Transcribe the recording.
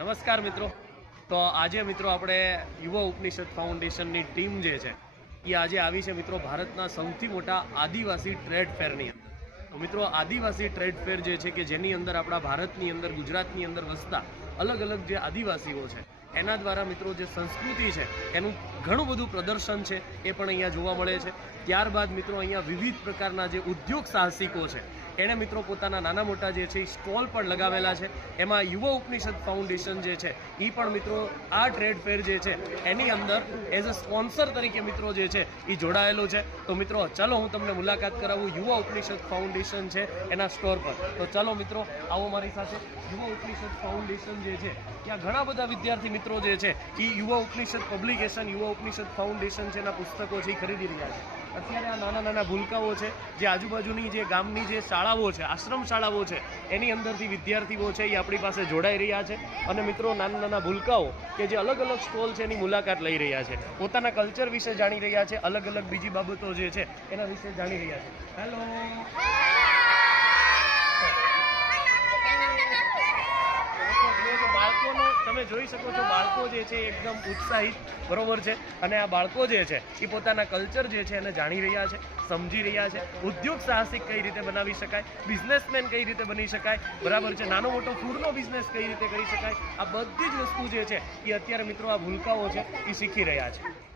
નમસ્કાર મિત્રો. તો આજે મિત્રો આપણે યુવા ઉપનિષદ ફાઉન્ડેશનની ટીમ જે છે એ આજે આવી છે મિત્રો ભારતના સૌથી મોટા આદિવાસી ટ્રેડ ફેરની અંદર. તો મિત્રો આદિવાસી ટ્રેડ ફેર જે છે કે જેની અંદર આપણા ભારતની અંદર ગુજરાતની અંદર વસતા અલગ અલગ જે આદિવાસીઓ છે એના દ્વારા મિત્રો જે સંસ્કૃતિ છે એનું ઘણું બધું પ્રદર્શન છે એ પણ અહીંયા જોવા મળે છે. ત્યારબાદ મિત્રો અહીંયા વિવિધ પ્રકારના જે ઉદ્યોગ સાહસિકો છે એણે મિત્રો પોતાના નાના મોટા જે છે એ સ્ટોલ પણ લગાવેલા છે. એમાં યુવા ઉપનિષદ ફાઉન્ડેશન જે છે એ પણ મિત્રો આ ટ્રેડ ફેર જે છે એની અંદર એઝ અ સ્પોન્સર તરીકે મિત્રો જે છે એ જોડાયેલો છે. તો મિત્રો ચાલો હું તમને મુલાકાત કરાવું યુવા ઉપનિષદ ફાઉન્ડેશન છે એના સ્ટોર પર. તો ચાલો મિત્રો આવો મારી સાથે. યુવા ઉપનિષદ ફાઉન્ડેશન જે છે ત્યાં ઘણા બધા વિદ્યાર્થી મિત્રો જે છે એ યુવા ઉપનિષદ પબ્લિકેશન યુવા ઉપનિષદ ફાઉન્ડેશન છે એના પુસ્તકો છે એ ખરીદી રહ્યા છે. અત્યારે આ નાના નાના ભૂલકાઓ છે જે આજુબાજુની જે ગામની જે શાળાઓ છે આશ્રમ શાળાઓ છે એની અંદરથી વિદ્યાર્થીઓ છે એ આપણી પાસે જોડાઈ રહ્યા છે અને મિત્રો નાના નાના ભૂલકાઓ કે જે અલગ અલગ સ્ટોલ છે એની મુલાકાત લઈ રહ્યા છે, પોતાના કલ્ચર વિશે જાણી રહ્યા છે, અલગ અલગ બીજી બાબતો જે છે એના વિશે જાણી રહ્યા છે. હેલો, બાળકોનો તમે જોઈ શકો છો, બાળકો જે છે એકદમ ઉત્સાહિત બરોબર છે અને આ બાળકો જે છે એ પોતાના કલ્ચર જે છે એને જાણી રહ્યા છે, સમજી રહ્યા છે. ઉદ્યોગ સાહસિક કઈ રીતે બનાવી શકાય, બિઝનેસમેન કઈ રીતે બની શકાય બરાબર છે, નાનો મોટો ફૂડનો બિઝનેસ કઈ રીતે કરી શકાય, આ બધી જ વસ્તુ જે છે એ અત્યારે મિત્રો આ ભૂલકાઓ છે એ શીખી રહ્યા છે.